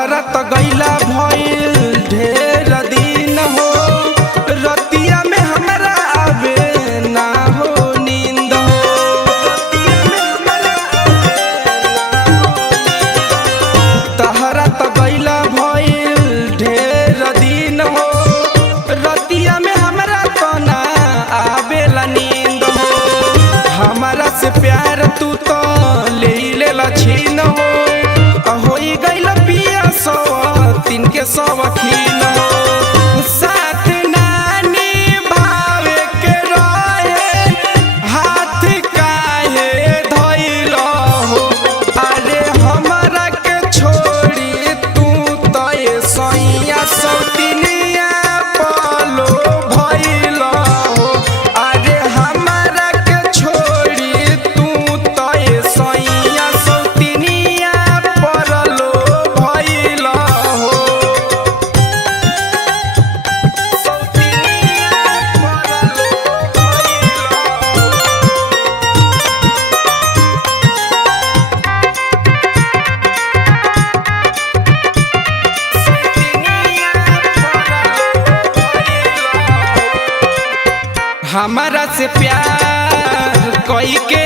तहरा त गईला भइल ढेर दिन हो, रतिया में हमरा आवे ना हो नींद हो, तहरा त गईला भइल ढेर दिन हो, रतिया में हमरा तो ना आवेला नींद हो। हमारा से प्यार तू तो ले लेला छीन हो, होई गईल पिया तीन के सवखीन हो। साथ नानी भावे के रहे हाथ काहे धइल हो, अरे हमरा के छोड़ी तू तो सैया सौतिनिया पलो भइल हो, अरे हमरा के छोड़ी तू तो सैया सौतिनिया पलो भइल हो, सौतिनिया पलो भइल हो। हमारा से प्यार कोई के